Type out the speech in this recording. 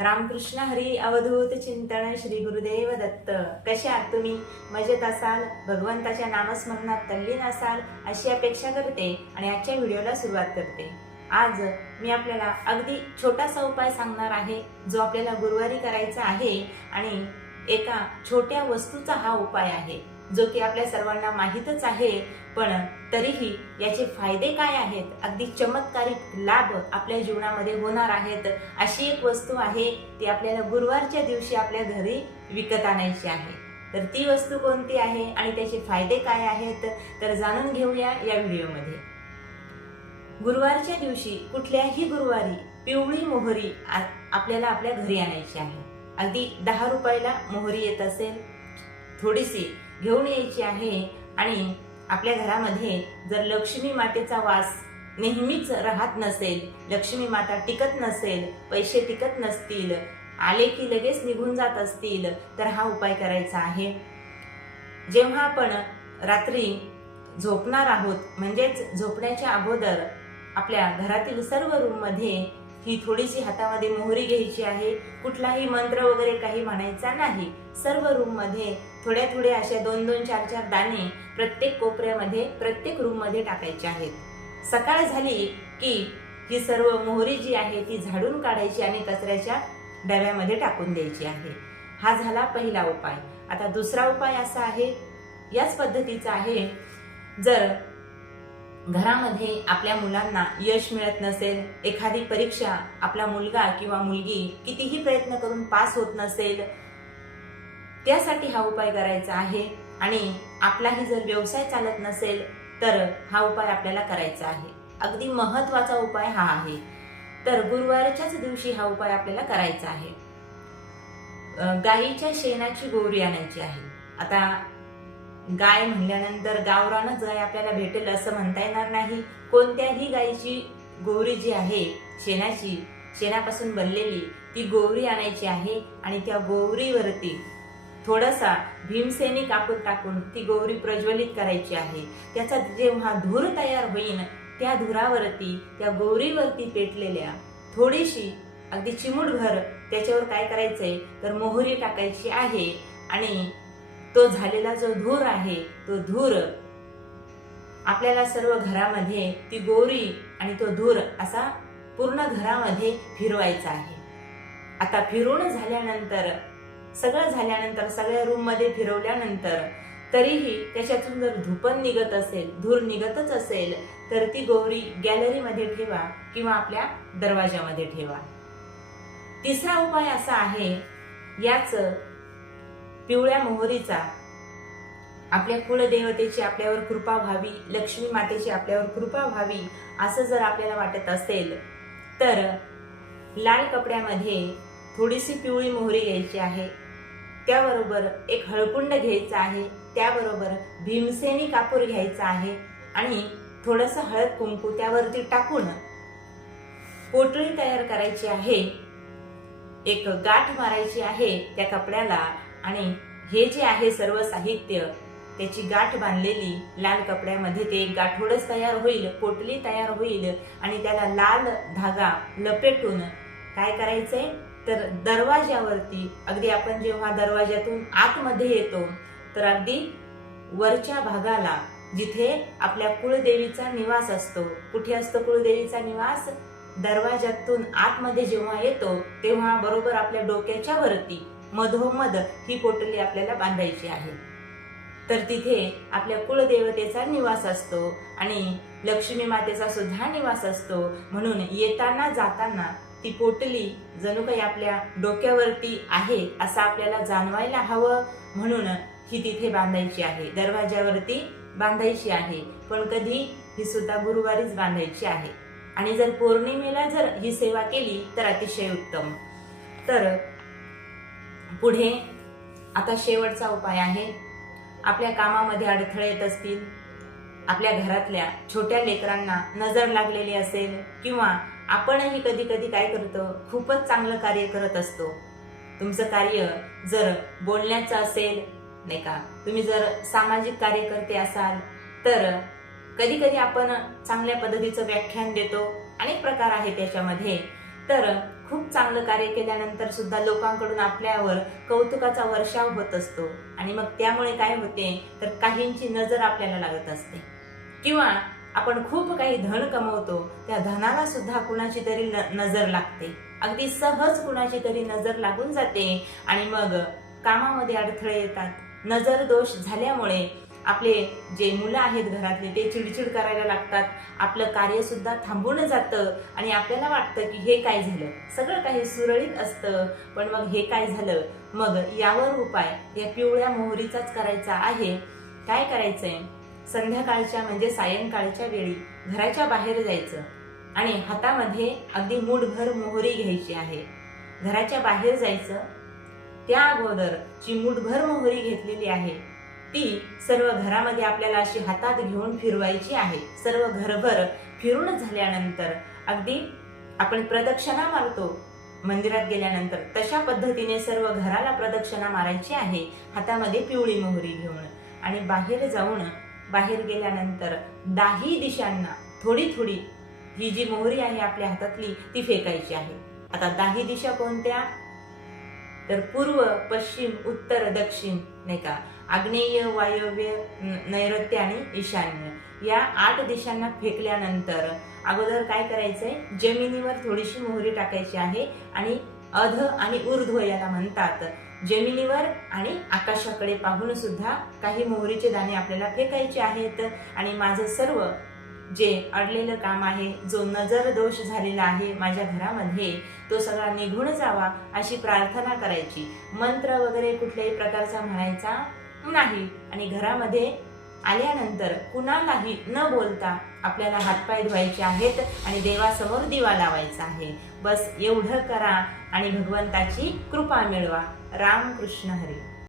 रामकृष्ण हरी अवधूत चिंतन श्री गुरुदेव दत्त. कसे आहात तुम्ही? मजेत असाल? भगवंताच्या नामस्मरणात तल्लीन असाल? अशी अपेक्षा करते आणि आजच्या व्हिडिओला सुरुवात करते. आज मी आपल्याला अगदी छोटासा उपाय सांगणार आहे जो आपल्याला गुरुवारी करायचा आहे आणि एका छोट्या वस्तूचा हा उपाय आहे जो की आपल्या सर्वांना माहीतच आहे. पण तरीही याचे फायदे काय आहेत? अगदी चमत्कारिक लाभ आपल्या जीवनामध्ये होणार आहेत. अशी एक वस्तू आहे ती आपल्याला गुरुवारच्या दिवशी आपल्या घरी विकत आणायची आहे. तर ती वस्तू कोणती आहे आणि त्याचे फायदे काय आहेत? तर जाणून घेऊया या व्हिडिओमध्ये. गुरुवारच्या दिवशी कुठल्याही गुरुवारी पिवळी मोहरी आपल्याला आपल्या घरी आणायची आहे. अगदी दहा रुपयाला मोहरी येत असेल थोडीशी घेऊन यायची आहे आणि आपल्या घरामध्ये जर लक्ष्मी मातेचा वास नेहमीच राहत नसेल लक्ष्मी माता टिकत नसेल पैसे टिकत नसतील आले की लगेच निघून जात असतील तर हा उपाय करायचा आहे. जेव्हा आपण रात्री झोपणार आहोत म्हणजेच झोपण्याच्या अगोदर आपल्या घरातील सर्व रूममध्ये ही थोडीशी हातामध्ये मोहरी घ्यायची आहे. कुठलाही मंत्र वगैरे काही म्हणायचा नाही. सर्व रूममध्ये थोड्या थोड्या अशा दोन दोन चार चार दाणे प्रत्येक कोपऱ्यामध्ये प्रत्येक रूममध्ये टाकायचे आहेत. सकाळ झाली की ही सर्व मोहरी जी आहे ती झाडून काढायची आणि कचऱ्याच्या डब्यामध्ये टाकून द्यायची आहे. हा झाला पहिला उपाय. आता दुसरा उपाय असा आहे याच पद्धतीचा आहे. जर घरामध्ये आपल्या मुलांना यश मिळत नसेल एखादी परीक्षा आपला मुलगा किंवा मुलगी कितीही प्रयत्न करून पास होत नसेल त्यासाठी हा उपाय करायचा आहे. आणि आपलाही जर व्यवसाय चालत नसेल तर हा उपाय आपल्याला करायचा आहे. अगदी महत्त्वाचा उपाय हा आहे. तर गुरुवारच्याच दिवशी हा उपाय आपल्याला करायचा आहे. गाईच्या शेणाची गोरी आणायची आहे. आता गाय म्हणल्यानंतर गावरानच गाय आपल्याला भेटेल असं म्हणता येणार नाही. कोणत्याही गायीची गोवरी जी आहे शेणाची शेणापासून बनलेली ती गोवरी आणायची आहे आणि त्या गोवरीवरती थोडासा भीमसेनी कापूर टाकून ती गोवरी प्रज्वलित करायची आहे. त्याचा जेव्हा धूर तयार होईल त्या धुरावरती त्या गोवरीवरती पेटलेल्या थोडीशी अगदी चिमूटभर त्याच्यावर काय करायचंय तर मोहरी टाकायची आहे आणि तो झालेला जो धूर आहे तो धूर आपल्याला सर्व घरामध्ये ती गोरी आणि तो धूर असा पूर्ण घरामध्ये फिरवायचा आहे. आता फिरून झाल्यानंतर सगळं झाल्यानंतर सगळ्या रूममध्ये फिरवल्यानंतर तरीही त्याच्यातून जर धुपन निघत असेल धूर निघतच असेल तर ती गौरी गॅलरीमध्ये ठेवा किंवा आपल्या दरवाजामध्ये ठेवा. तिसरा उपाय असा आहे याचं पिवळ्या मोहरीचा. आपल्या कुलदेवतेची आपल्यावर कृपा व्हावी लक्ष्मी मातेची आपल्यावर कृपा व्हावी असं जर आपल्याला वाटत असेल तर लाल कपड्यामध्ये थोडीशी पिवळी मोहरी घ्यायची आहे. त्याबरोबर एक हळकुंड घ्यायचा आहे त्याबरोबर भीमसेनी कापूर घ्यायचा आहे आणि थोडंसं हळद कुंकू त्यावरती टाकून पोटळी तयार करायची आहे. एक गाठ मारायची आहे त्या कपड्याला आणि हे जे आहे सर्व साहित्य त्याची गाठ बांधलेली लाल कपड्यामध्ये ते एक गाठोडच तयार होईल पोटली तयार होईल आणि त्याला लाल धागा लपेटून काय करायचंय? तर दरवाज्यावरती अगदी आपण जेव्हा दरवाज्यातून आतमध्ये येतो तर अगदी वरच्या भागाला जिथे आपल्या कुळदेवीचा निवास असतो. कुठे असतो कुळदेवीचा निवास? दरवाज्यातून आतमध्ये जेव्हा येतो तेव्हा बरोबर आपल्या डोक्याच्या वरती मधोमध ही पोटली आपल्याला बांधायची आहे. तर तिथे आपल्या कुलदेवतेचा निवास असतो आणि लक्ष्मी मातेचा सुद्धा निवास असतो. म्हणून येताना जाताना ती पोटली जणू काही आपल्या डोक्यावरती आहे असं आपल्याला जाणवायला हवं. म्हणून ही तिथे बांधायची आहे. दरवाज्यावरती बांधायची आहे. पण कधी? ही सुद्धा गुरुवारीच बांधायची आहे. आणि जर पौर्णिमेला जर ही सेवा केली तर अतिशय उत्तम. तर पुढे आता शेवटचा उपाय आहे. आपल्या कामामध्ये अडथळे येत असतील आपल्या घरातल्या छोट्या लेकरांना नजर लागलेली असेल किंवा आपणही कधी कधी काय करतो खूपच चांगलं कार्य करत असतो. तुमचं कार्य जर बोलण्याचं असेल नाही का? तुम्ही जर सामाजिक कार्यकर्ते असाल तर कधी कधी आपण चांगल्या पद्धतीचं व्याख्यान देतो अनेक प्रकार आहे त्याच्यामध्ये तर खूप चांगलं कार्य केल्यानंतर सुद्धा लोकांकडून आपल्यावर कौतुकाचा वर्षाव होत असतो. आणि मग त्यामुळे काय होते? तर काहींची नजर आपल्याला लागत असते. किंवा आपण खूप काही धन कमवतो त्या धनाला सुद्धा कुणाची तरी न- नजर लागते. अगदी सहज कुणाची तरी नजर लागून जाते आणि मग कामामध्ये अडथळे येतात. नजर दोष झाल्यामुळे आपले जे मुलं आहेत घरातले ते चिडचिड करायला लागतात. आपलं कार्यसुद्धा थांबून जातं आणि आपल्याला वाटतं की हे काय झालं? सगळं काही सुरळीत असतं. पण मग हे काय झालं? मग यावर उपाय या पिवळ्या मोहरीचाच करायचा आहे. काय करायचंय? संध्याकाळच्या म्हणजे सायंकाळच्या वेळी घराच्या बाहेर जायचं आणि हातामध्ये अगदी मूठभर मोहरी घ्यायची आहे. घराच्या बाहेर जायचं. त्या अगोदर जी मूठभर मोहरी घेतलेली आहे ती सर्व घरामध्ये आपल्याला अशी हातात घेऊन फिरवायची आहे. सर्व घरभर फिरून झाल्यानंतर अगदी आपण प्रदक्षिणा मारतो. मंदिरात गेल्यानंतर तशा पद्धतीने सर्व घराला प्रदक्षिणा मारायची आहे हातामध्ये पिवळी मोहरी घेऊन. आणि बाहेर जाऊन बाहेर गेल्यानंतर दाही दिशांना थोडी थोडी ही जी मोहरी आहे आपल्या हातातली ती फेकायची आहे. आता दाही दिशा कोणत्या? तर पूर्व पश्चिम उत्तर दक्षिण नाही का? आग्नेय वायव्य नैऋत्य आणि ईशान्य. या आठ दिशांना फेकल्यानंतर अगोदर काय करायचंय? जमिनीवर थोडीशी मोहरी टाकायची आहे आणि अध आणि ऊर्ध्व याला म्हणतात. जमिनीवर आणि आकाशाकडे पाहून सुद्धा काही मोहरीचे दाणे आपल्याला फेकायचे आहेत. आणि माझं सर्व जे अडलेलं काम आहे जो नजर दोष झालेला आहे माझ्या घरामध्ये तो सगळा निघून जावा अशी प्रार्थना करायची. मंत्र वगैरे कुठल्याही प्रकारचा म्हणायचा नाही. आणि घरामध्ये आल्यानंतर कुणालाही न बोलता आपल्याला हातपाय धुवायचे आहेत आणि देवासमोर दिवा लावायचा आहे. बस एवढं करा आणि भगवंताची कृपा मिळवा. राम कृष्ण हरी.